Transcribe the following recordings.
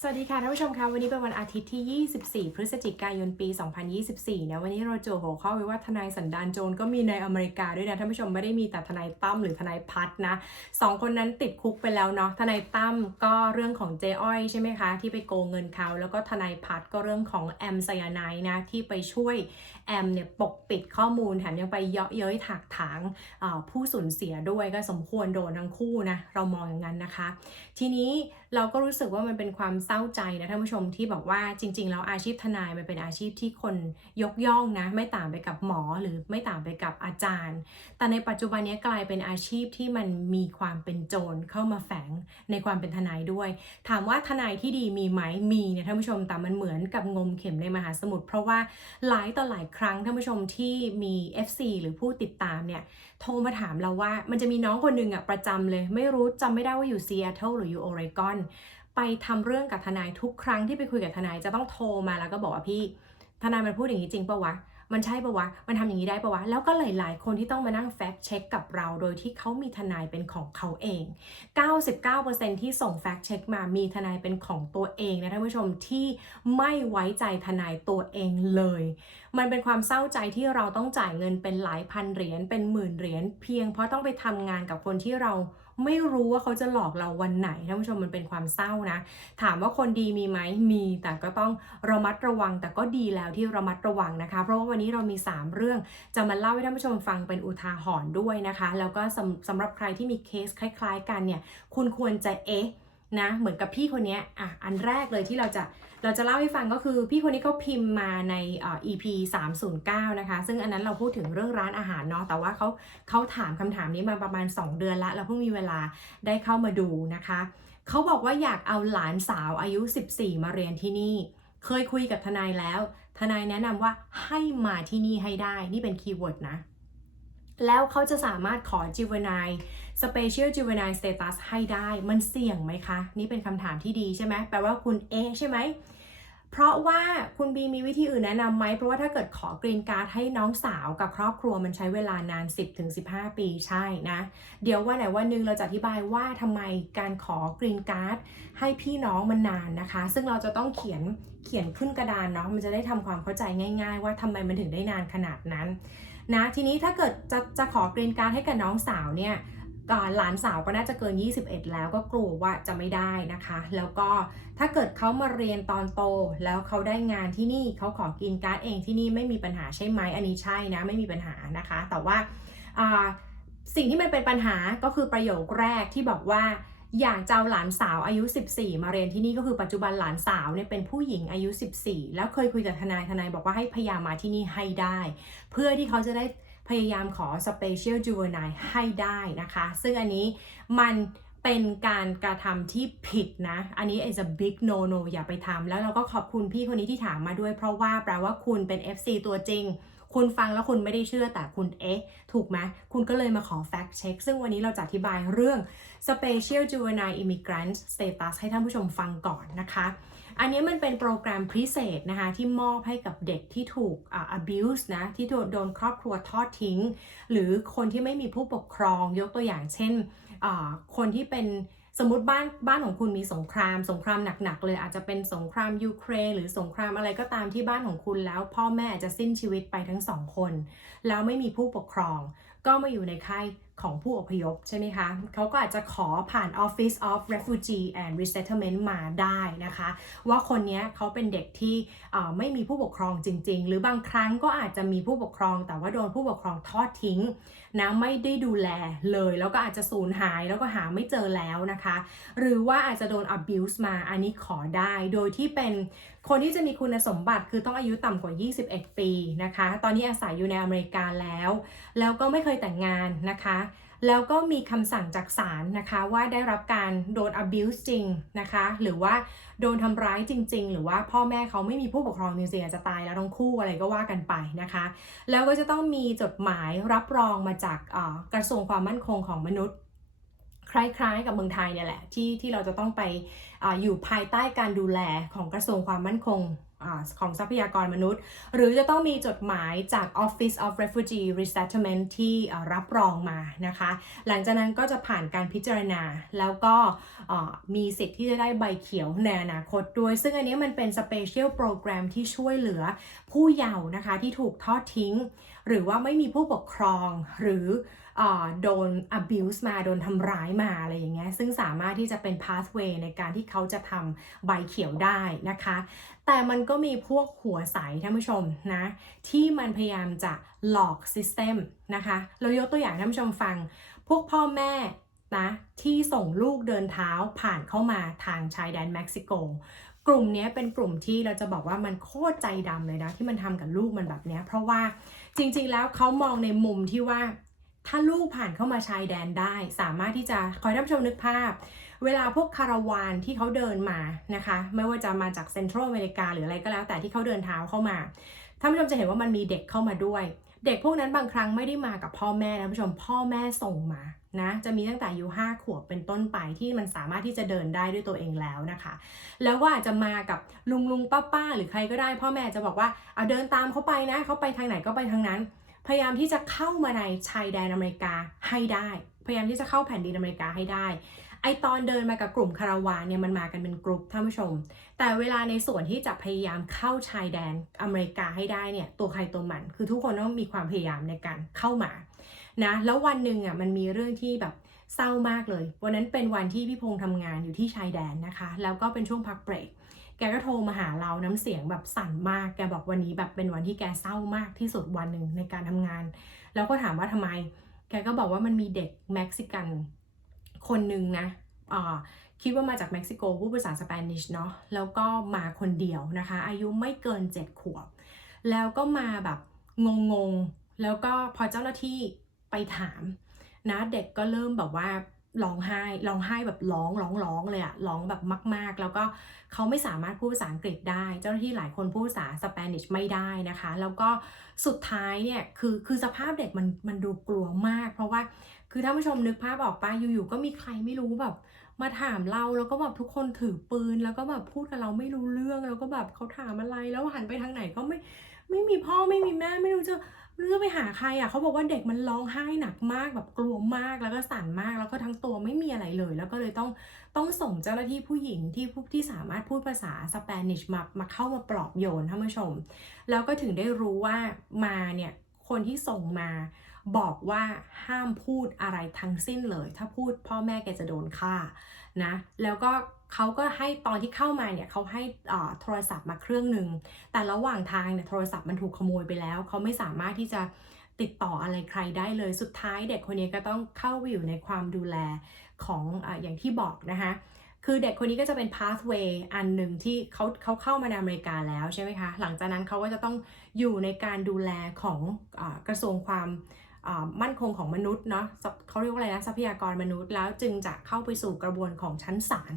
สวัสดีค่ะท่านผู้ชมคะวันนี้เป็นวันอาทิตย์ที่ 24 พฤศจิกายนปี 2024 นะวันนี้เราเจอหัวข้อไว้ว่าทนายสันดานโจรก็มีในอเมริกาด้วยนะท่านผู้ชมไม่ได้มีแต่ทนายตั้มหรือทนายพัฒนะสองคนนั้นติดคุกไปแล้วเนาะทนายตั้มก็เรื่องของเจอ้อยใช่ไหมคะที่ไปโกงเงินเขาแล้วก็ทนายพัฒก็เรื่องของแอมไซยาไนด์นะที่ไปช่วยแอมเนี่ยปกปิดข้อมูลแถมยังไปเยาะเย้ยถากถางผู้สูญเสียด้วยก็สมควรโดนทั้งคู่นะเรามองอย่างนั้นนะคะ ทีนี้เราก็รู้สึกว่ามันเป็นความเศร้าใจนะท่านผู้ชมที่บอกว่าจริง ๆ แล้วอาชีพทนายมันเป็นอาชีพที่คนยกย่องนะ ไม่ต่างไปกับหมอหรือไม่ต่างไปกับอาจารย์ แต่ในปัจจุบันนี้กลายเป็นอาชีพที่มันมีความเป็นโจรเข้ามาแฝงในความเป็นทนายด้วย ถามว่าทนายที่ดีมีไหมมีเนี่ยท่านผู้ชมแต่มันเหมือนกับงมเข็มในมหาสมุทรเพราะว่าหลายต่อหลายครั้งท่านผู้ชมที่มี FC หรือผู้ติดตามเนี่ยโทรมาถามเราว่า มันจะมีน้องคนหนึ่งอะประจำเลย ไม่รู้จำไม่ได้ว่าอยู่ซีแอตเทิลหรืออยู่โอเรกอน ไปทำเรื่องกับทนายทุกครั้งที่ไปคุยกับทนายจะต้องโทรมาแล้วก็บอกว่าพี่ ทนายมันพูดอย่างนี้จริงปะวะ มันใช่ปะวะ มันทำอย่างนี้ได้ปะวะ แล้วก็หลาย ๆ คนที่ต้องมานั่งแฟกเช็คกับเรา โดยที่เขามีทนายเป็นของเขาเอง 99%ที่ส่งแฟกเช็คมามีทนายเป็นของตัวเองนะท่านผู้ชมที่ไม่ไว้ใจทนายตัวเองเลย มันเป็นความเศร้าใจที่เราต้องจ่ายเงินเป็นหลายพันเหรียญเป็นหมื่นเหรียญเพียงเพราะต้องไปทำงานกับคนที่เรา ไม่รู้ว่าเขาจะหลอกเราวันไหนท่านผู้ชมมันเป็นความเศร้านะ ถามว่าคนดีมีไหมมีแต่ก็ต้องระมัดระวัง แต่ก็ดีแล้วที่ระมัดระวังนะคะ เพราะว่าวันนี้เรามี 3 เรื่องจะมาเล่าให้ท่านผู้ชมฟังเป็นอุทาหรณ์ด้วยนะคะ แล้วก็สำสำหรับใครที่มีเคสคล้าย ๆ กันเนี่ยคุณควรจะเอ๊ะนะเหมือนกับพี่คนนี้อะอันแรกเลยที่เราจะ เราจะเล่าให้ฟังก็คือพี่คนนี้เขาพิมพ์มาในเอ่อ EP 309 นะคะ ซึ่งอันนั้นเราพูดถึงเรื่องร้านอาหารเนาะแต่ว่าเขาเขาถามคำถามนี้มาประมาณ 2 เดือนละ เราเพิ่งมีเวลาได้เข้ามาดูนะคะเขาบอกว่าอยากเอาหลานสาวอายุ 14 มาเรียนที่นี่ เคยคุยกับทนายแล้ว ทนายแนะนำว่าให้มาที่นี่ให้ได้ นี่เป็นคีย์เวิร์ดนะ แล้วเขาจะสามารถขอ juvenile special juvenile status ให้ได้ มันเสี่ยงไหมคะ นี่เป็นคำถามที่ดีใช่ไหม แปลว่าคุณเอใช่ไหม เพราะว่าคุณบีมีวิธีอื่นแนะนำไหม เพราะว่าถ้าเกิดขอกรีนการ์ดให้น้องสาวกับครอบครัวมันใช้เวลานาน 10-15 ปีใช่นะ เดี๋ยววันไหนวันหนึ่งเราจะอธิบายว่าทำไมการขอกรีนการ์ดให้พี่น้องมันนานนะคะ ซึ่งเราจะต้องเขียนเขียนขึ้นกระดานเนาะมันจะได้ทำความเข้าใจง่าย ๆ ว่าทำไมมันถึงได้นานขนาดนั้นนะทีนี้ถ้าเกิดจะจะขอกรีนการ์ดให้กับน้องสาวเนี่ย หลานสาวก็น่าจะเกิน 21 แล้วก็กลัวว่าจะไม่ได้นะคะ แล้วก็ถ้าเกิดเขามาเรียนตอนโต แล้วเขาได้งานที่นี่เขาขอกินการ์ดเองที่นี่ไม่มีปัญหาใช่ไหมอันนี้ใช่นะไม่มีปัญหานะคะ แต่ว่าสิ่งที่มันเป็นปัญหาก็คือประโยคแรกที่บอกว่าอยากจะเอาหลานสาวอายุ 14 มาเรียนที่นี่ก็คือปัจจุบันหลานสาวเนี่ยเป็นผู้หญิงอายุ 14 แล้วเคยคุยกับทนายทนายบอกว่าให้พยายามมาที่นี่ให้ได้ เพื่อที่เขาจะได้ พยายามขอ Special Juvenile ให้ได้นะคะ ซึ่งอันนี้มันเป็นการกระทำที่ผิดนะ อันนี้ is a big no no อย่าไปทำแล้วเราก็ขอบคุณพี่คนนี้ที่ถามมาด้วย เพราะว่าแปลว่าคุณเป็น FC ตัวจริง คุณฟังแล้วคุณไม่ได้เชื่อแต่คุณเอ๊ะ ถูกไหมคุณก็เลยมาขอ fact check ซึ่งวันนี้เราจะอธิบายเรื่อง Special Juvenile Immigrant Status ให้ท่านผู้ชมฟังก่อนนะคะ อันนี้มันเป็นโปรแกรมพิเศษนะคะที่มอบให้กับเด็กที่ถูกอ่า abuse นะที่โดนครอบครัวทอดทิ้ง หรือคนที่ไม่มีผู้ปกครองยกตัวอย่างเช่น คนที่เป็นสมมติบ้านบ้านของคุณมีสงคราม สงครามหนักๆเลย อาจจะเป็นสงครามยูเครนหรือสงครามอะไรก็ตามที่บ้านของคุณแล้ว พ่อแม่อาจจะสิ้นชีวิตไปทั้งสองคน แล้วไม่มีผู้ปกครอง ก็มาอยู่ในค่ายของผู้อพยพใช่ไหมคะ เขาก็อาจจะขอผ่าน Office of Refugee and Resettlement มาได้นะคะ ว่าคนนี้เขาเป็นเด็กที่ไม่มีผู้ปกครองจริง ๆ หรือบางครั้งก็อาจจะมีผู้ปกครอง แต่ว่าโดนผู้ปกครองทอดทิ้งนะไม่ได้ดูแลเลย แล้วก็อาจจะสูญหายแล้วก็หาไม่เจอแล้วนะคะ หรือว่าอาจจะโดน abuse มาอันนี้ขอได้โดยที่เป็น คนที่จะมีคุณสมบัติคือต้องอายุต่ำกว่า 21 ปีนะคะ ตอนนี้อาศัยอยู่ในอเมริกาแล้ว แล้วก็ไม่เคยแต่งงานนะคะ แล้วก็มีคำสั่งจากศาลนะคะว่าได้รับการโดน abuse จริงนะคะ หรือว่าโดนทำร้ายจริง ๆ หรือว่าพ่อแม่เขาไม่มีผู้ปกครองจริงๆอาจจะตายแล้วทั้งคู่อะไรก็ว่ากันไปนะคะ แล้วก็จะต้องมีจดหมายรับรองมาจากกระทรวงความมั่นคงของมนุษย์ คล้ายๆ กับเมืองไทยเนี่ยแหละที่ที่เราจะต้องไปออยู่ภายใต้การดูแลของกระทรวงความมั่นคงอของทรัพยากรมนุษย์ หรือจะต้องมีจดหมายจาก Office of Refugee Resettlement ที่รับรองมานะคะ หลังจากนั้นก็จะผ่านการพิจารณา แล้วก็มีสิทธิ์ที่จะได้ใบเขียวในอนาคตด้วย ซึ่งอันนี้มันเป็น Special Program ที่ช่วยเหลือผู้เยาว์นะคะที่ถูกทอดทิ้ง หรือว่าไม่มีผู้ปกครองหรือ โดน abuse มา โดนทำร้ายมาอะไรอย่างเงี้ย ซึ่งสามารถที่จะเป็น pathway ในการที่เขาจะทำใบเขียวได้นะคะ แต่มันก็มีพวกหัวใสท่านผู้ชมนะ ที่มันพยายามจะหลอก system นะคะ เรายกตัวอย่างท่านผู้ชมฟัง พวกพ่อแม่นะที่ส่งลูกเดินเท้าผ่านเข้ามาทางชายแดนเม็กซิโก กลุ่มนี้เป็นกลุ่มที่เราจะบอกว่ามันโคตรใจดำเลยนะ ที่มันทำกับลูกมันแบบนี้เพราะว่าจริงๆแล้วเขามองในมุมที่ว่า ถ้าลูกผ่านเข้ามาชายแดนได้ สามารถที่จะคอยท่านชมนึกภาพ เวลาพวกคาราวานที่เขาเดินมานะคะ ไม่ว่าจะมาจากเซ็นทรัลอเมริกาหรืออะไรก็แล้วแต่ที่เขาเดินเท้าเข้ามาท่านผู้ชมจะเห็นว่ามันมีเด็กเข้ามาด้วย เด็กพวกนั้นบางครั้งไม่ได้มากับพ่อแม่นะผู้ชมพ่อแม่ส่งมานะจะมีตั้งแต่อายุห้าขวบเป็นต้นไปที่มันสามารถที่จะเดินได้ด้วยตัวเองแล้วนะคะ แล้วก็อาจจะมากับลุงลุงป้าป้าหรือใครก็ได้ พ่อแม่จะบอกว่าเอาเดินตามเขาไปนะเขาไปทางไหนก็ไปทางนั้น พยายามที่จะเข้ามาในชายแดนอเมริกาให้ได้ พยายามที่จะเข้าแผ่นดินอเมริกาให้ได้ ไอตอนเดินมากับกลุ่มคาราวานเนี่ยมันมากันเป็นกลุ่มท่านผู้ชม แต่เวลาในส่วนที่จะพยายามเข้าชายแดนอเมริกาให้ได้เนี่ยตัวใครตัวมัน คือทุกคนต้องมีความพยายามในการเข้ามานะแล้ววันหนึ่งอะมันมีเรื่องที่แบบเศร้ามากเลย วันนั้นเป็นวันที่พี่พงษ์ทำงานอยู่ที่ชายแดนนะคะ แล้วก็เป็นช่วงพักเบรก แกก็โทรมาหาเราน้ำเสียงแบบสั่นมาก แกบอกวันนี้แบบเป็นวันที่แกเศร้ามากที่สุดวันหนึ่งในการทำงาน แล้วก็ถามว่าทำไม แกก็บอกว่ามันมีเด็กเม็กซิกันคนหนึ่งนะอ่าคิดว่ามาจากเม็กซิโกพูดภาษาสเปนิชเนาะแล้วก็มาคนเดียวนะคะ อายุไม่เกิน 7 ขวบ แล้วก็มาแบบงงๆ แล้วก็พอเจ้าหน้าที่ไปถามนะเด็กก็เริ่มแบบว่า ร้องไห้ร้องไห้แบบร้องร้องร้องเลยอะร้องแบบมาก ๆ แล้วก็เขาไม่สามารถพูดภาษาอังกฤษได้ เจ้าหน้าที่หลายคนพูดภาษาสเปนิชไม่ได้นะคะ แล้วก็สุดท้ายเนี่ยคือคือสภาพเด็กมันมันดูกลัวมาก เพราะว่าคือท่านผู้ชมนึกภาพออกปะอยู่ๆก็มีใครไม่รู้แบบมาถามเราแล้วก็แบบทุกคนถือปืน แล้วก็แบบพูดกับเราไม่รู้เรื่องแล้วก็แบบเขาถามอะไรแล้วหันไปทางไหนก็ไม่ ไม่มีพ่อไม่มีแม่ไม่รู้จะเลือกไปหาใครอะเขาบอกว่าเด็กมันร้องไห้หนักมากแบบกลัวมากแล้วก็สั่นมากแล้วก็ทั้งตัวไม่มีอะไรเลย แล้วก็เลยต้องต้องส่งเจ้าหน้าที่ผู้หญิงที่ผู้ที่สามารถพูดภาษาสเปนิชมามาเข้ามาปลอบโยนท่านผู้ชม แล้วก็ถึงได้รู้ว่ามาเนี่ยคนที่ส่งมาบอกว่าห้ามพูดอะไรทั้งสิ้นเลย ถ้าพูดพ่อแม่แกจะโดนฆ่านะ แล้วก็ เขาก็ให้ตอนที่เข้ามาเนี่ยเขาให้โทรศัพท์มาเครื่องหนึ่งแต่ระหว่างทางเนี่ยโทรศัพท์มันถูกขโมยไปแล้ว เขาไม่สามารถที่จะติดต่ออะไรใครได้เลยสุดท้ายเด็กคนนี้ก็ต้องเข้าไปอยู่ในความดูแลของออย่างที่บอกนะคะคือเด็กคนนี้ก็จะเป็น pathway อันหนึ่งที่เขาเขาเข้ามาในอเมริกาแล้วใช่ไหมคะ หลังจากนั้นเขาก็จะต้องอยู่ในการดูแลของอกระทรวงความ มั่นคงของมนุษย์เนาะเขาเรียกว่าอะไรนะทรัพยากรมนุษย์แล้วจึงจะเข้าไปสู่กระบวนของชั้นศาล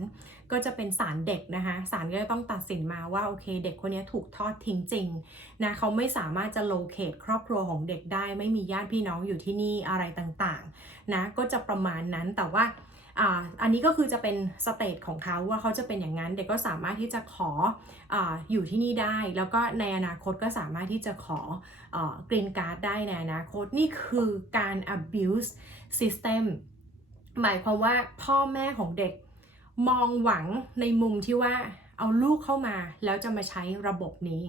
ก็จะเป็นศาลเด็กนะคะศาลก็จะต้องตัดสินมาว่าโอเค เด็กคนนี้ถูกทอดทิ้งจริงนะเขาไม่สามารถจะโลเคตครอบครัวของเด็กได้ ไม่มีญาติพี่น้องอยู่ที่นี่อะไรต่างๆนะก็จะประมาณนั้นแต่ว่า อ่าอันนี้ก็คือจะเป็นสเตทของเขาว่าเขาจะเป็นอย่างนั้นเด็กก็สามารถที่จะขออาอยู่ที่นี่ได้ แล้วก็ในอนาคตก็สามารถที่จะขอกรีนการ์ดได้ในอนาคตนี่คือการ abuse system หมายความว่าพ่อแม่ของเด็กมองหวังในมุมที่ว่าเอาลูกเข้ามาแล้วจะมาใช้ระบบนี้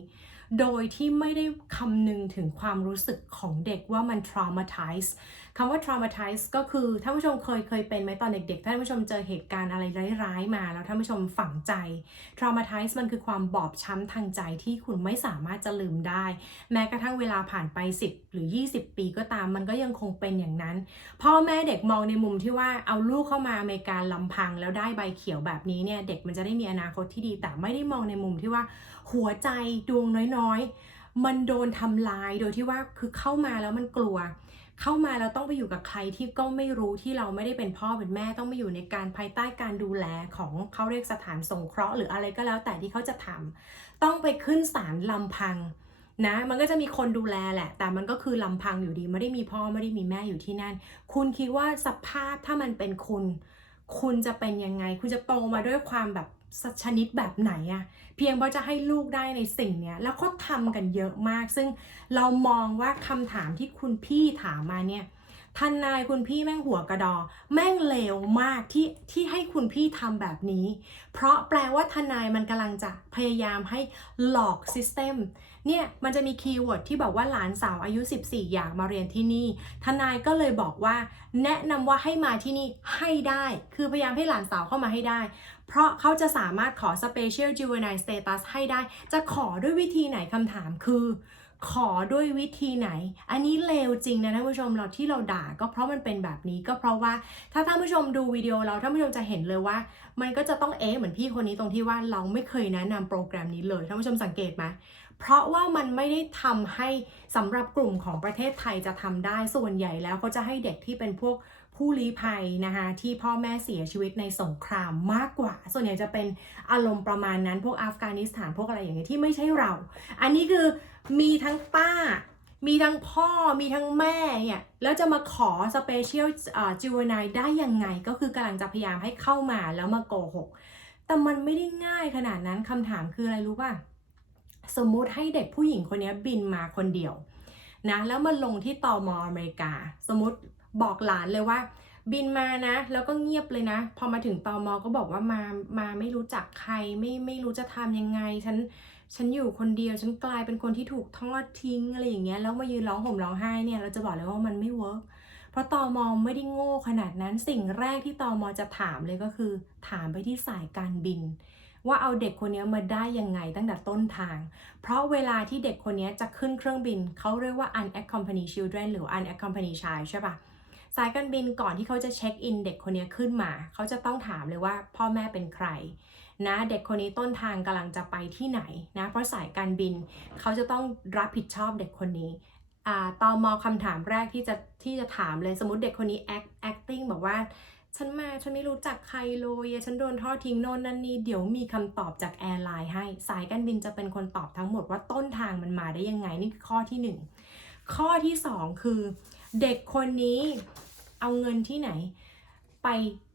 โดยที่ไม่ได้คำนึงถึงความรู้สึกของเด็กว่ามัน traumatize คำว่า traumatize ก็คือท่านผู้ชมเคยเคยเป็นไหมตอนเด็กๆ ท่านผู้ชมเจอเหตุการณ์อะไรร้ายๆ มาแล้วท่านผู้ชมฝังใจ traumatize มันคือความบอบช้ำทางใจที่คุณไม่สามารถจะลืมได้ แม้กระทั่งเวลาผ่านไป 10 หรือ 20 ปีก็ตามมันก็ยังคงเป็นอย่างนั้น พ่อแม่เด็กมองในมุมที่ว่าเอาลูกเข้ามาอเมริกาลำพังแล้วได้ใบเขียวแบบนี้เนี่ยเด็กมันจะได้มีอนาคตที่ดีแต่ไม่ได้มองในมุมที่ว่าหัวใจดวงน้อยๆ มันโดนทำลายโดยที่ว่าคือเข้ามาแล้วมันกลัว เข้ามาแล้วต้องไปอยู่กับใครที่ก็ไม่รู้ที่เราไม่ได้เป็นพ่อเป็นแม่ต้องไปอยู่ในการภายใต้การดูแลของเขาเรียกสถานสงเคราะห์หรืออะไรก็แล้วแต่ที่เขาจะทำต้องไปขึ้นศาลลำพังนะมันก็จะมีคนดูแลแหละ แต่มันก็คือลำพังอยู่ดีไม่ได้มีพ่อไม่ได้มีแม่อยู่ที่นั่น คุณคิดว่าสภาพถ้ามันเป็นคุณ คุณจะเป็นยังไง คุณจะโตมาด้วยความแบบ ชนิดแบบไหนอะเพียงเพราะจะให้ลูกได้ในสิ่งเนี้ยแล้วก็ทำกันเยอะมาก ซึ่งเรามองว่าคำถามที่คุณพี่ถามมาเนี่ยทนายคุณพี่แม่งหัวกระดอ แม่งเลวมากที่ที่ให้คุณพี่ทำแบบนี้ เพราะแปลว่าทนายมันกำลังจะพยายามให้หลอกซิสเต็มเนี่ยมันจะมีคีย์เวิร์ดที่บอกว่าหลานสาวอายุ 14 อยากมาเรียนที่นี่ ทนายก็เลยบอกว่า แนะนำว่าให้มาที่นี่ให้ได้ คือพยายามให้หลานสาวเข้ามาให้ได้ เพราะเขาจะสามารถขอ Special Juvenile Status ให้ได้ จะขอด้วยวิธีไหนคำถามคือ ขอด้วยวิธีไหน อันนี้เลวจริงนะท่านผู้ชมเราที่เราด่าก็เพราะมันเป็นแบบนี้ก็เพราะว่าถ้าท่านผู้ชมดูวิดีโอเราท่านผู้ชมจะเห็นเลยว่า มันก็จะต้องเอ๊ะเหมือนพี่คนนี้ตรงที่ว่าเราไม่เคยแนะนำโปรแกรมนี้เลยท่านผู้ชมสังเกตไหมเพราะว่ามันไม่ได้ทำให้สำหรับกลุ่มของประเทศไทยจะทำได้ส่วนใหญ่แล้วเขาจะให้เด็กที่เป็นพวก ผู้ลี้ภัยนะคะที่พ่อแม่เสียชีวิตในสงครามมากกว่า ส่วนใหญ่จะเป็นอารมณ์ประมาณนั้นพวกอัฟกานิสถานพวกอะไรอย่างเงี้ยที่ไม่ใช่เรา อันนี้คือมีทั้งป้า มีทั้งพ่อมีทั้งแม่เนี่ยแล้วจะมาขอสเปเชียลจิวไนได้ยังไง ก็คือกำลังจะพยายามให้เข้ามาแล้วมาโกหกแต่มันไม่ได้ง่ายขนาดนั้นคำถามคืออะไรรู้ป่ะสมมุติให้เด็กผู้หญิงคนนี้บินมาคนเดียวนะแล้วมาลงที่ตอมออเมริกา สมมติ บอกหลานเลยว่า บินมานะ แล้วก็เงียบเลยนะ พอมาถึงตอมอก็บอกว่ามามาไม่รู้จักใครไม่ไม่รู้จะทำยังไง ฉันฉันอยู่คนเดียวฉันกลายเป็นคนที่ถูกทอดทิ้งอะไรอย่างเงี้ยแล้วมายืนร้องห่มร้องไห้เนี่ยเราจะบอกเลยว่ามันไม่เวิร์กเพราะตอมอไม่ได้โง่ขนาดนั้นสิ่งแรกที่ตอมอจะถามเลยก็คือ ถามไปที่สายการบิน ว่าเอาเด็กคนนี้มาได้ยังไงตั้งแต่ต้นทาง เพราะเวลาที่เด็กคนนี้จะขึ้นเครื่องบิน เขาเรียกว่า unaccompanied children หรือ unaccompanied child ใช่ปะ สายการบินก่อนที่เขาจะเช็คอินเด็กคนนี้ขึ้นมา เขาจะต้องถามเลยว่าพ่อแม่เป็นใครนะเด็กคนนี้ต้นทางกำลังจะไปที่ไหนนะเพราะสายการบินเขาจะต้องรับผิดชอบเด็กคนนี้อ่าตอมอคำถามแรกที่จะที่จะถามเลยสมมติเด็กคนนี้ act acting แบบว่า ฉันมาฉันไม่รู้จักใครเลยฉันโดนทอดทิ้งโน่นนั่นนี่เดี๋ยวมีคำตอบจากแอร์ไลน์ให้สายการบินจะเป็นคนตอบทั้งหมดว่าต้นทางมันมาได้ยังไงนี่คือข้อที่หนึ่งข้อที่สองคือ เด็กคนนี้เอาเงินที่ไหน ไป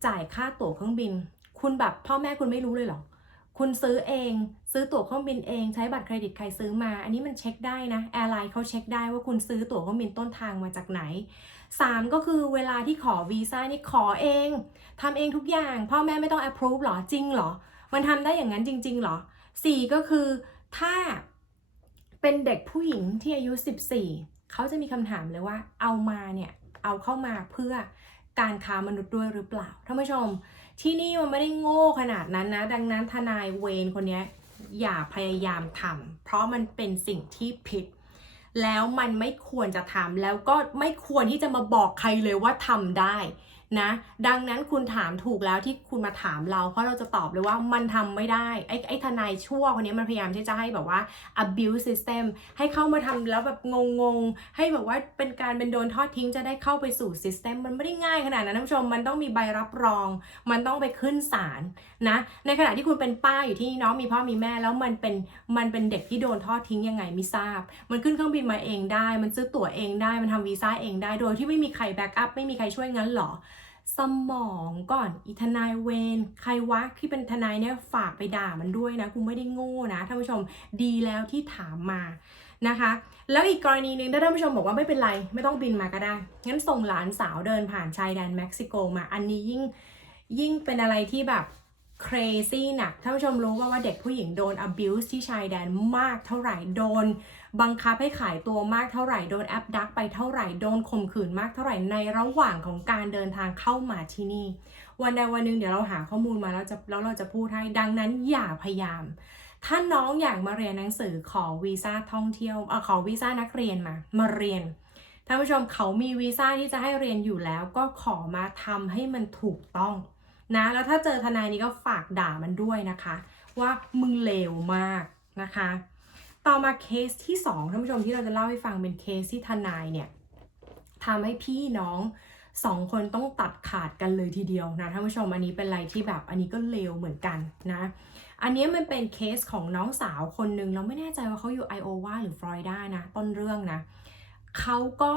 จ่ายค่าตั๋วเครื่องบิน คุณแบบพ่อแม่คุณไม่รู้เลยเหรอ คุณซื้อเอง ซื้อตั๋วเครื่องบินเอง ใช้บัตรเครดิตใครซื้อมา อันนี้มันเช็คได้นะ แอร์ไลน์เขาเช็คได้ว่าคุณซื้อตั๋วเครื่องบินต้นทางมาจากไหน 3 ก็คือเวลาที่ขอวีซ่านี่ขอเองทำเองทุกอย่าง พ่อแม่ไม่ต้อง approve หรอ จริงหรอ มันทำได้อย่างนั้นจริง ๆ หรอ 4 ก็คือถ้าเป็นเด็กผู้หญิงที่อายุ 14 เขาจะมีคำถามเลยว่าเอามาเนี่ยเอาเข้ามาเพื่อการค้ามนุษย์ด้วยหรือเปล่าท่านผู้ชม ที่นี่มันไม่ได้โง่ขนาดนั้นนะ ดังนั้นทนายเวนคนนี้อย่าพยายามทำเพราะมันเป็นสิ่งที่ผิด แล้วมันไม่ควรจะทำแล้วก็ไม่ควรที่จะมาบอกใครเลยว่าทำได้ นะ ดังนั้นคุณถามถูกแล้วที่คุณมาถามเรา เพราะเราจะตอบเลยว่ามันทำไม่ได้ไอ้ไอ้ทนายชั่วคนนี้มันพยายามที่จะให้แบบว่า abuse system ให้เข้ามาทำแล้วแบบงงๆให้แบบว่าเป็นการเป็นโดนทอดทิ้งจะได้เข้าไปสู่ system มันไม่ได้ง่ายขนาดนั้นท่านผู้ชมมันต้องมีใบรับรอง มันต้องไปขึ้นศาลนะในขณะที่คุณเป็นป้าอยู่ที่นี่เนาะมีพ่อมีแม่แล้วมันเป็นมันเป็นเด็กที่โดนทอดทิ้งยังไงไม่ทราบ มันขึ้นเครื่องบินมาเองได้ มันซื้อตั๋วเองได้มันทำวีซ่าเองได้โดยที่ไม่มีใครแบ็กอัพไม่มีใครช่วยงั้นหรอ สมองก่อนอีทนายเวนใครวะที่เป็นทนายเนี่ยฝากไปด่ามันด้วยนะกูไม่ได้โง่นะท่านผู้ชมดีแล้วที่ถามมานะคะ แล้วอีกกรณีหนึ่งถ้าท่านผู้ชมบอกว่าไม่เป็นไร ไม่ต้องบินมาก็ได้งั้นส่งหลานสาวเดินผ่านชายแดนเม็กซิโกมา อันนี้ยิ่งยิ่งเป็นอะไรที่แบบ crazy หนักท่านผู้ชมรู้ว่าว่าเด็กผู้หญิงโดน abuse ที่ชายแดนมากเท่าไหร่โดน บังคับให้ขายตัวมากเท่าไหร่โดนแอปดักไปเท่าไหร่โดนข่มขืนมากเท่าไหร่ในระหว่างของการเดินทางเข้ามาที่นี่ วันใดวันหนึ่งเดี๋ยวเราหาข้อมูลมาแล้วจะแล้วเราจะพูดให้ดังนั้นอย่าพยายาม ถ้าน้องอยากมาเรียนหนังสือขอวีซ่าท่องเที่ยวเออขอวีซ่านักเรียนมามาเรียนท่านผู้ชมเขามีวีซ่าที่จะให้เรียนอยู่แล้วก็ขอมาทำให้มันถูกต้อง นะ แล้วถ้าเจอทนายนี้ก็ฝากด่ามันด้วยนะคะ ว่ามึงเลวมากนะคะ ต่อมาเคสที่2ท่านผู้ชมที่เราจะเล่าให้ฟังเป็นเคสที่ทนายเนี่ยทำให้พี่น้องสองคนต้องตัดขาดกันเลยทีเดียวนะท่านผู้ชมอันนี้เป็นอะไรที่แบบอันนี้ก็เลวเหมือนกันนะ อันนี้มันเป็นเคสของน้องสาวคนหนึ่งเราไม่แน่ใจว่าเขาอยู่ไอโอวาหรือฟลอริดานะต้นเรื่องนะเขาก็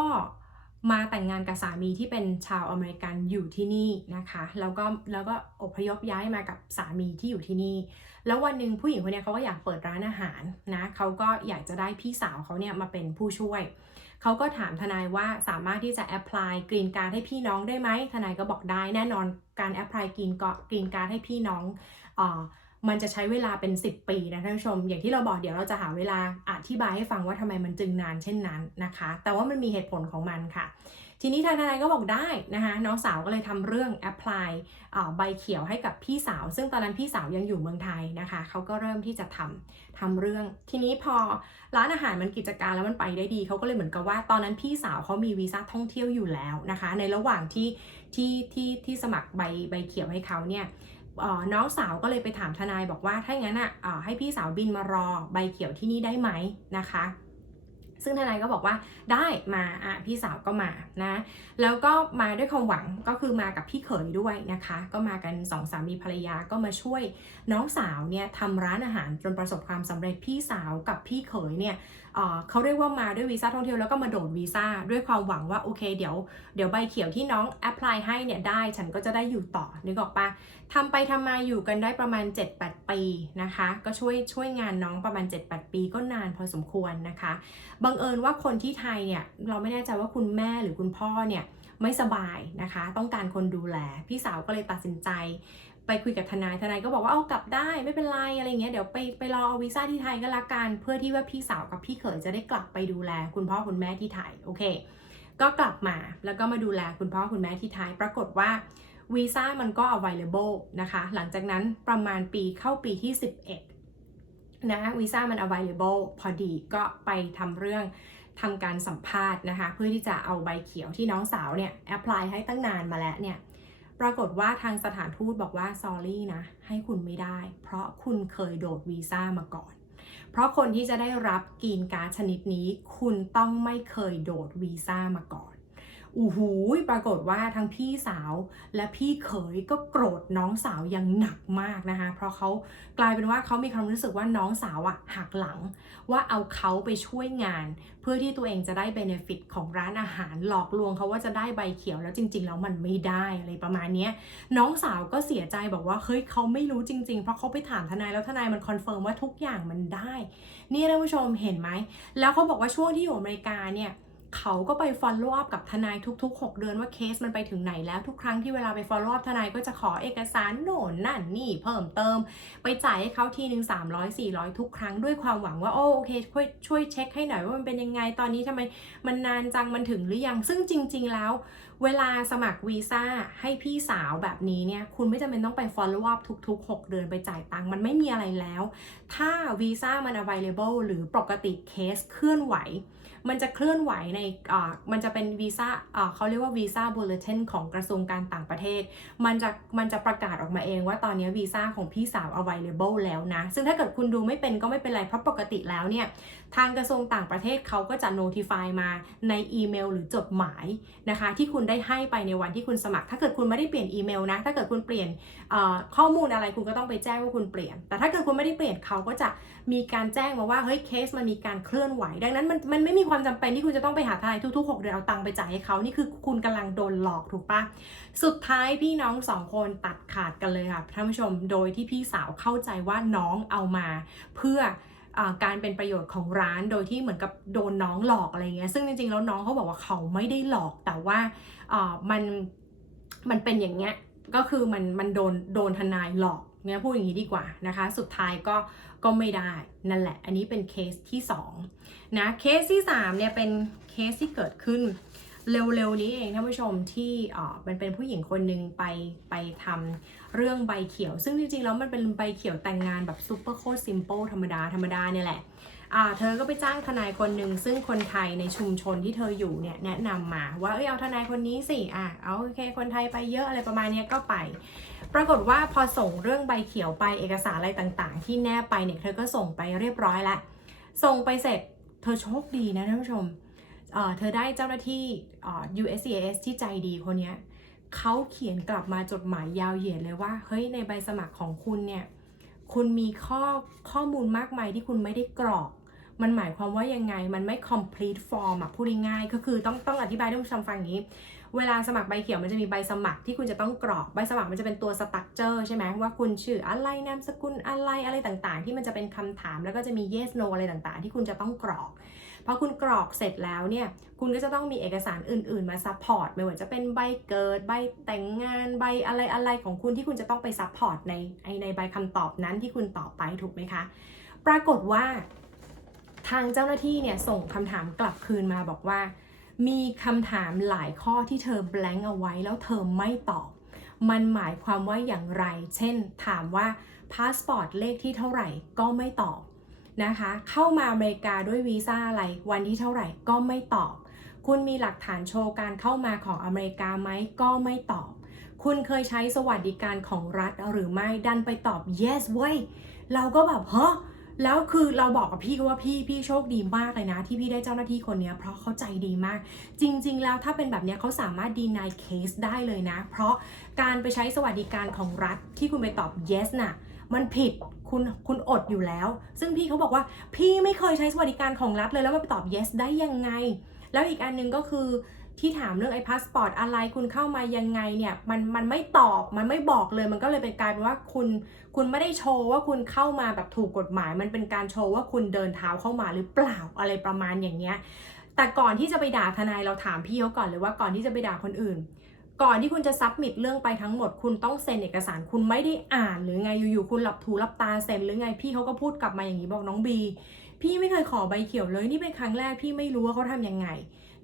มาแต่งงานกับสามีที่เป็นชาวอเมริกันอยู่ที่นี่นะคะ แล้วก็แล้วก็อพยพย้ายมากับสามีที่อยู่ที่นี่ แล้ววันหนึ่งผู้หญิงคนนี้เขาก็อยากเปิดร้านอาหารนะเขาก็อยากจะได้พี่สาวเขาเนี่ยมาเป็นผู้ช่วย เขาก็ถามทนายว่าสามารถที่จะแอพพลายกรีนการ์ดให้พี่น้องได้ไหมทนายก็บอกได้แน่นอนการแอพพลายกรีนก็กรีนการ์ดให้พี่น้องอ่อ มันจะใช้เวลาเป็น 10 ปีนะท่านผู้ชม อย่างที่เราบอกเดี๋ยวเราจะหาเวลาอธิบายให้ฟังว่าทำไมมันจึงนานเช่นนั้นนะคะ แต่ว่ามันมีเหตุผลของมันค่ะ ทีนี้ทางนายก็บอกได้นะคะน้องสาวก็เลยทำเรื่องแอพพลายใบเขียวให้กับพี่สาว ซึ่งตอนนั้นพี่สาวยังอยู่เมืองไทยนะคะเขาก็เริ่มที่จะทำทำเรื่อง ทีนี้พอร้านอาหารมันกิจการแล้วมันไปได้ดีเขาก็เลยเหมือนกับว่า ตอนนั้นพี่สาวเขามีวีซ่าท่องเที่ยวอยู่แล้วนะคะ ในระหว่างที่ที่ที่ที่สมัครใบใบเขียวให้เขาเนี่ย น้องสาวก็เลยไปถามทนายบอกว่าถ้าอย่างนั้นอะให้พี่สาวบินมารอใบเขียวที่นี่ได้ไหมนะคะ ซึ่งทนายก็บอกว่าได้มาอะพี่สาวก็มานะ แล้วก็มาด้วยความหวังก็คือมากับพี่เขยด้วยนะคะ ก็มากันสองสามีภรรยาก็มาช่วยน้องสาวเนี่ยทำร้านอาหารจนประสบความสำเร็จพี่สาวกับพี่เขยเนี่ยเขาเรียกว่ามาด้วยวีซ่าท่องเที่ยวแล้วก็มาโดดวีซ่าด้วยความหวังว่าโอเคเดี๋ยวเดี๋ยวใบเขียวที่น้องแอพพลายให้เนี่ยได้ฉันก็จะได้อยู่ต่อนึกออกปะทำไปทำมาอยู่กันได้ประมาณ 7-8 ปีนะคะ ก็ช่วยช่วยงานน้องประมาณ 7-8 ปีก็นานพอสมควรนะคะบงเอิญว่าคนที่ไทยเนี่ยเราไม่แน่ใจว่าคุณแม่หรือคุณพ่อเนี่ยไม่สบายนะคะ ต้องการคนดูแล พี่สาวก็เลยตัดสินใจ ไปคุยกับทนายทนายก็บอกว่าเอากลับได้ไม่เป็นไรอะไรเงี้ยเดี๋ยวไปไปรอเอาวีซ่าที่ไทยก็แล้วกันเพื่อที่ว่าพี่สาวกับพี่เขยจะได้กลับไปดูแล คุณพ่อคุณแม่ที่ไทยโอเค ก็กลับมาแล้วก็มาดูแลคุณพ่อคุณแม่ที่ไทย ปรากฏว่าวีซ่ามันก็ available นะคะ หลังจากนั้นประมาณปีเข้าปีที่ 11 นะวีซ่ามัน available พอดีก็ไปทำเรื่องทำการสัมภาษณ์นะคะ เพื่อที่จะเอาใบเขียวที่น้องสาวเนี่ยแอพพลายให้ตั้งนานมาแล้วเนี่ยปรากฏว่าทางสถานทูตบอกว่า sorry นะ ให้คุณไม่ได้ เพราะคุณเคยโดดวีซ่ามาก่อน เพราะคนที่จะได้รับกรีนการ์ชนิดนี้ คุณต้องไม่เคยโดดวีซ่ามาก่อน อู้หูยปรากฏว่าทั้งพี่สาวและพี่เขยก็โกรธน้องสาวอย่างหนักมากนะคะ เพราะเขากลายเป็นว่าเขามีความรู้สึกว่าน้องสาวอะหักหลัง ว่าเอาเขาไปช่วยงาน เพื่อที่ตัวเองจะได้เบเนฟิตของร้านอาหารหลอกลวงเขาว่าจะได้ใบเขียวแล้วจริง ๆ แล้วมันไม่ได้อะไรประมาณนี้น้องสาวก็เสียใจบอกว่าเฮ้ยเขาไม่รู้จริง ๆ เพราะเขาไปถามทนายแล้วทนายมันคอนเฟิร์มว่าทุกอย่างมันได้ นี่ท่านผู้ชมเห็นไหมแล้วเขาบอกว่าช่วงที่อยู่อเมริกาเนี่ย เขาก็ไป follow up กับทนายทุก ๆ 6 เดือนว่าเคสมันไปถึงไหนแล้วทุกครั้งที่เวลาไป follow up ทนายก็จะขอเอกสารโน่นนั่นนี่เพิ่มเติม ไปจ่ายให้เขาทีหนึ่ง300 400 ทุกครั้งด้วยความหวังว่าโอ้โอเคช่วยช่วยเช็คให้หน่อยว่ามันเป็นยังไงตอนนี้ทำไมมันนานจังมันถึงหรือยัง ซึ่งจริง ๆ แล้ว เวลาสมัครวีซ่าให้พี่สาวแบบนี้เนี่ยคุณไม่จำเป็นต้องไป follow up ทุก ๆ 6 เดือนไปจ่ายตังค์มันไม่มีอะไรแล้ว ถ้าวีซ่ามัน available หรือปกติเคสเคลื่อนไหว มันจะเคลื่อนไหวในอ่ามันจะเป็นวีซ่าอ่าเขาเรียกว่าวีซ่าบูเลตินของกระทรวงการต่างประเทศ มันจะมันจะประกาศออกมาเองว่าตอนนี้วีซ่าของพี่สาว available แล้วนะ ซึ่งถ้าเกิดคุณดูไม่เป็นก็ไม่เป็นไร เพราะปกติแล้วเนี่ย ทางกระทรวงต่างประเทศเขาก็จะ notify มาในอีเมลหรือจดหมายนะคะ ที่คุณได้ให้ไปในวันที่คุณสมัคร ถ้าเกิดคุณไม่ได้เปลี่ยนอีเมลนะ ถ้าเกิดคุณเปลี่ยนข้อมูลอะไรคุณก็ต้องไปแจ้งว่าคุณเปลี่ยน แต่ถ้าเกิดคุณไม่ได้เปลี่ยนเขาก็จะมีการแจ้งมาว่าเฮ้ยเคสมันมีการเคลื่อนไหว ดังนั้นมันมันไม่มีความจำเป็นที่คุณจะต้องไปหาทนายทุกๆ 6 เดือนเอาตังค์ไปจ่ายให้เขานี่คือคุณกำลังโดนหลอกถูกปะสุดท้ายพี่น้องสองคนตัดขาดกันเลยค่ะท่านผู้ชมโดยที่พี่สาวเข้าใจว่าน้องเอามา เพื่อการเป็นประโยชน์ของร้านโดยที่เหมือนกับโดนน้องหลอกอะไรเงี้ยซึ่งจริงๆแล้วน้องเขาบอกว่าเขาไม่ได้หลอกแต่ว่าอ่ามันมันเป็นอย่างเงี้ยก็คือมันมันโดนโดนทนายหลอกเนี่ยพูดอย่างนี้ดีกว่านะคะ สุดท้ายก็ก็ไม่ได้นั่นแหละ อันนี้เป็นเคสที่ 2 นะเคสที่3เนี่ยเป็นเคสที่เกิดขึ้นเร็วๆนี้เองท่านผู้ชมที่อ่ามันเป็นผู้หญิงคนหนึ่งไปไปทำเรื่องใบเขียว ซึ่งจริงๆแล้วมันเป็นใบเขียวแต่งงานแบบซูเปอร์โคตรซิมเปิลธรรมดาธรรมดาเนี่ยแหละอ่าเธอก็ไปจ้างทนายคนหนึ่งซึ่งคนไทยในชุมชนที่เธออยู่เนี่ยแนะนำมาว่าเอ้ยเอาทนายคนนี้สิอะเอาโอเคคนไทยไปเยอะอะไรประมาณนี้ก็ไป ปรากฏว่าพอส่งเรื่องใบเขียวไปเอกสารอะไรต่างๆ ที่แนบไปเนี่ยเธอก็ส่งไปเรียบร้อยแล้วส่งไปเสร็จ เธอโชคดีนะท่านผู้ชมเธอได้เจ้าหน้าที่ USCIS ที่ใจดีคนนี้เขาเขียนกลับมาจดหมายยาวเหยียดเลยว่า เฮ้ยในใบสมัครของคุณเนี่ย คุณมีข้อข้อมูลมากมายที่คุณไม่ได้กรอก มันหมายความว่ายังไง มันไม่ complete form อะพูดง่ายๆก็คือต้องต้องอธิบายให้ผู้ชมฟังอย่างนี้ เวลาสมัครใบเขียวมันจะมีใบสมัครที่คุณจะต้องกรอก ใบสมัครมันจะเป็นตัวสตั๊กเจอร์ใช่ไหมว่าคุณชื่ออะไรนามสกุลอะไรอะไรต่างๆ ที่มันจะเป็นคำถามแล้วก็จะมี yes no อะไรต่างๆ ที่คุณจะต้องกรอกพอคุณกรอกเสร็จแล้วเนี่ยคุณก็จะต้องมีเอกสารอื่น ๆ มาซัพพอร์ตไม่ว่าจะเป็นใบเกิด ใบแต่งงานใบอะไรอะไรของคุณที่คุณจะต้องไปซัพพอร์ตในในใบคำตอบนั้นที่คุณตอบไปถูกไหมคะ ปรากฏว่าทางเจ้าหน้าที่เนี่ยส่งคำถามกลับคืนมาบอกว่า มีคำถามหลายข้อที่เธอ blank เอาไว้แล้วเธอไม่ตอบ มันหมายความว่าอย่างไร เช่น ถามว่าพาสปอร์ตเลขที่เท่าไหร่ก็ไม่ตอบนะคะ เข้ามาอเมริกาด้วยวีซ่าอะไร วันที่เท่าไหร่ก็ไม่ตอบ คุณมีหลักฐานโชว์การเข้ามาของอเมริกาไหมก็ไม่ตอบ คุณเคยใช้สวัสดิการของรัฐหรือไม่ ดันไปตอบ yes เว้ย เราก็แบบเฮ้ แล้วคือเราบอกกับพี่ก็ว่าพี่พี่โชคดีมากเลยนะ ที่พี่ได้เจ้าหน้าที่คนนี้เพราะเขาใจดีมาก จริง ๆ แล้วถ้าเป็นแบบเนี้ยเขาสามารถ deny case ได้เลยนะ เพราะการไปใช้สวัสดิการของรัฐที่คุณไปตอบ yes น่ะมันผิดคุณคุณอดอยู่แล้ว ซึ่งพี่เขาบอกว่าพี่ไม่เคยใช้สวัสดิการของรัฐเลยแล้วมาไปตอบ yes ได้ยังไง แล้วอีกอันหนึงก็คือ ที่ถามเรื่องไอ้พาสปอร์ตอะไรคุณเข้ามายังไงเนี่ยมันมันไม่ตอบมันไม่บอกเลยมันก็เลยเป็นกลายเป็นว่าคุณคุณไม่ได้โชว์ว่าคุณเข้ามาแบบถูกกฎหมาย มันเป็นการโชว์ว่าคุณเดินเท้าเข้ามาหรือเปล่าอะไรประมาณอย่างเงี้ยแต่ก่อนที่จะไปด่าทนายเราถามพี่เขาก่อนเลยว่าก่อนที่จะไปด่าคนอื่น ก่อนที่คุณจะซับมิดเรื่องไปทั้งหมด คุณต้องเซ็นเอกสารคุณไม่ได้อ่านหรือไงอยู่ๆคุณหลับถูหลับตาเซ็นหรือไงพี่เขาก็พูดกลับมาอย่างนี้บอกน้องบี พี่ไม่เคยขอใบเขียวเลยนี่เป็นครั้งแรกพี่ไม่รู้ว่าเขาทำยังไง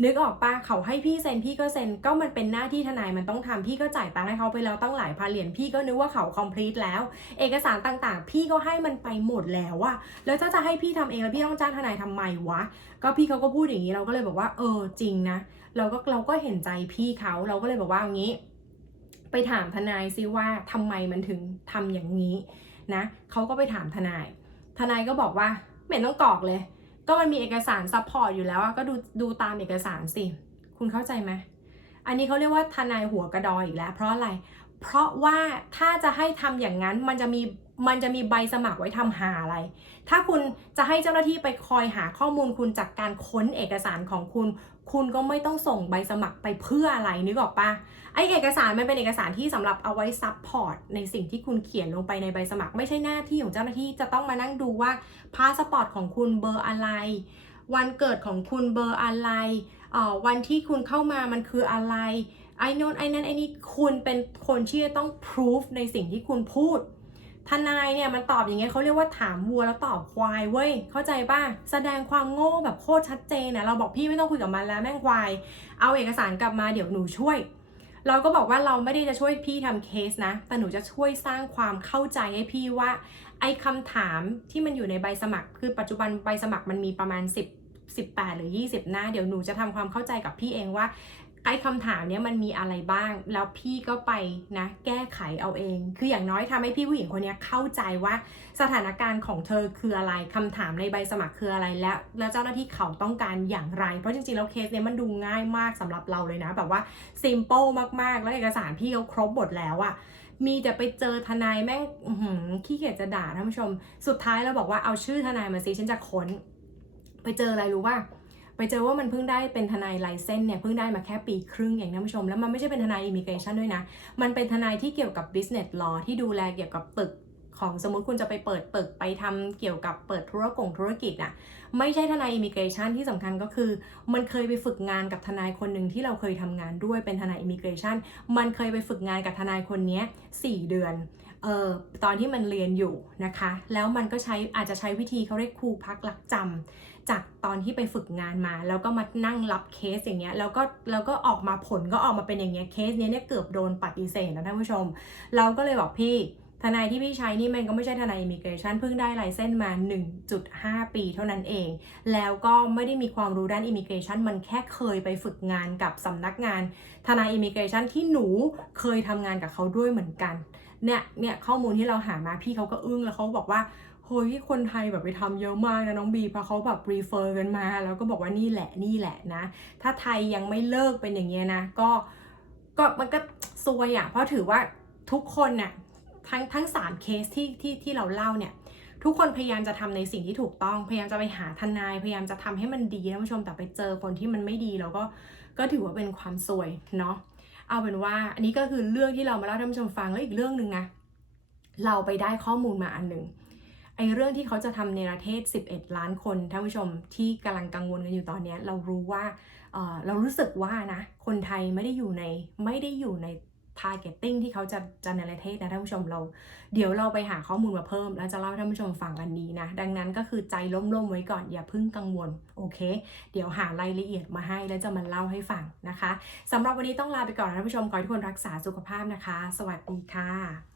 นึกออกปะเขาให้พี่เซ็นพี่ก็เซ็นก็มันเป็นหน้าที่ทนายมันต้องทำพี่ก็จ่ายตังค์ให้เขาไปแล้วตั้งหลายพันเหรียญพี่ก็นึกว่าเขา complete แล้ว เอกสารต่างๆ พี่ก็ให้มันไปหมดแล้วอะแล้วถ้าจะให้พี่ทำเองแล้วพี่ต้องจ้างทนายทำไมวะก็พี่เขาก็พูดอย่างนี้เราก็เลยบอกว่าเออจริงนะ เราก็เราก็เห็นใจพี่เขาเราก็เลยบอกว่าอย่างนี้ ไปถามทนายซิว่าทำไมมันถึงทำอย่างนี้นะเขาก็ไปถามทนาย ทนายก็บอกว่าไม่เห็นต้องกรอกเลย ก็มันมีเอกสารซัพพอร์ตอยู่แล้วก็ดูดูตามเอกสารสิ คุณเข้าใจไหมอันนี้เขาเรียกว่าทนายหัวกระดอยอีกแล้ว เพราะอะไร เพราะว่าถ้าจะให้ทำอย่างนั้นมันจะมี มันจะมีใบสมัครไว้ทำหาอะไร ถ้าคุณจะให้เจ้าหน้าที่ไปคอยหาข้อมูลคุณจากการค้นเอกสารของคุณ คุณก็ไม่ต้องส่งใบสมัครไปเพื่ออะไรนึกออกปะไอเอกสารมันเป็นเอกสารที่สำหรับเอาไว้ซับพอร์ตในสิ่งที่คุณเขียนลงไปในใบสมัคร ไม่ใช่หน้าที่ของเจ้าหน้าที่จะต้องมานั่งดูว่าพาสปอร์ตของคุณเบอร์อะไร วันเกิดของคุณเบอร์อะไรอ่อวันที่คุณเข้ามามันคืออะไรไอ้นนไอนั่นไอนี่คุณเป็นคนที่จะต้องพิสูจในสิ่งที่คุณพูด ทนายเนี่ยมันตอบอย่างเงี้ยเขาเรียกว่าถามวัวแล้วตอบควายเว้ย เข้าใจป่ะ แสดงความโง่แบบโคตรชัดเจนนะเราบอกพี่ไม่ต้องคุยกับมันแล้วแม่งควาย เอาเอกสารกลับมาเดี๋ยวหนูช่วย เราก็บอกว่าเราไม่ได้จะช่วยพี่ทำเคสนะ แต่หนูจะช่วยสร้างความเข้าใจให้พี่ว่า ไอ้คำถามที่มันอยู่ในใบสมัคร คือปัจจุบันใบสมัครมันมีประมาณ 10 18 หรือ 20 หน้า เดี๋ยวหนูจะทำความเข้าใจกับพี่เองว่า ไอ้คำถามเนี้ยมันมีอะไรบ้าง แล้วพี่ก็ไปนะแก้ไขเอาเอง คืออย่างน้อยทำให้พี่ผู้หญิงคนเนี้ยเข้าใจว่าสถานการณ์ของเธอคืออะไรคำถามในใบสมัครคืออะไรและแล้วเจ้าหน้าที่เขาต้องการอย่างไร เพราะจริงๆแล้วเคสเนี้ยมันดูง่ายมากสำหรับเราเลยนะ แบบว่า simple มากๆ แล้วเอกสารพี่เขาครบหมดแล้วอะมีแต่ไปเจอทนายแม่งขี้เกียจจะด่าท่านผู้ชม สุดท้ายเราบอกว่าเอาชื่อทนายมาสิฉันจะค้น ไปเจออะไรรู้ว่า ไปเจอว่ามันเพิ่งได้เป็นทนายไลเซนเนี่ยเพิ่งได้มาแค่ปีครึ่งเองท่านผู้ชม แล้วมันไม่ใช่เป็นทนายอิมิเกชันด้วยนะ มันเป็นทนายที่เกี่ยวกับ business law ที่ดูแลเกี่ยวกับตึก ของสมมติคุณจะไปเปิดตึกไปทำเกี่ยวกับเปิดธุรกงธุรกิจน่ะไม่ใช่ทนายอิมิเกชันที่สำคัญก็คือ มันเคยไปฝึกงานกับทนายคนหนึ่งที่เราเคยทำงานด้วยเป็นทนายอิมิเกชันมันเคยไปฝึกงานกับทนายคนนี้4เดือนเออตอนที่มันเรียนอยู่นะคะ แล้วมันก็ใช้อาจจะใช้วิธีเขาเรียกครูพักหลักจำจากตอนที่ไปฝึกงานมา แล้วก็มานั่งรับเคสอย่างเงี้ยแล้วก็แล้วก็ออกมาผลก็ออกมาเป็นอย่างเงี้ยเคสเนี้ยเนี่ยเกือบโดนปฏิเสธนะท่านผู้ชม เราก็เลยบอกพี่ นายที่พี่ใช้นี่มันก็ไม่ใช่ทนายอิมิเกชันเพิ่งได้ไลเซนส์มา 1.5 ปีเท่านั้นเอง แล้วก็ไม่ได้มีความรู้ด้านอิมิเกชันมันแค่เคยไปฝึกงานกับสำนักงาน ทนายอิมิเกชันที่หนูเคยทำงานกับเขาด้วยเหมือนกันเนี่ยเนี่ยข้อมูลที่เราหามาพี่เขาก็อึ้งแล้วเขาบอกว่าเฮ้ยคนไทยแบบไปทำเยอะมากนะน้องบีเพราะเขาแบบรีเฟอร์กันมา แล้วก็บอกว่านี่แหละนี่แหละนะ ถ้าไทยยังไม่เลิกเป็นอย่างเงี้ยนะ ก็ก็มันก็ซวยอะ่ะเพราะถือว่าทุกคนเนี่ย ทั้งทั้งสามเคสที่ที่ที่เราเล่าเนี่ยทุกคนพยายามจะทำในสิ่งที่ถูกต้องพยายามจะไปหาทนาย พยายามจะทำให้มันดีท่านผู้ชมแต่ไปเจอคนที่มันไม่ดีแล้วก็ก็ถือว่าเป็นความซวยเนาะเอาเป็นว่าอันนี้ก็คือเรื่องที่เรามาเล่าให้ท่านผู้ชมฟังแล้วอีกเรื่องหนึ่งนะเราไปได้ข้อมูลมาอันหนึ่งไอ้เรื่องที่เขาจะทำในประเทศ 11 ล้านคนท่านผู้ชมที่กำลังกังวลกันอยู่ตอนนี้เรารู้ว่าเออเรารู้สึกว่านะคนไทยไม่ได้อยู่ในไม่ได้อยู่ใน targeting ที่เขาจะจะในประเทศนะท่านผู้ชมเรา เดี๋ยวเราไปหาข้อมูลมาเพิ่ม แล้วจะเล่าให้ท่านผู้ชมฟังอันนี้นะ ดังนั้นก็คือใจล่มๆไว้ก่อนอย่าเพิ่งกังวล โอเค เดี๋ยวหารายละเอียดมาให้แล้วจะมาเล่าให้ฟังนะคะสำหรับวันนี้ต้องลาไปก่อนนะท่านผู้ชมขอให้ทุกคนรักษาสุขภาพนะคะ สวัสดีค่ะ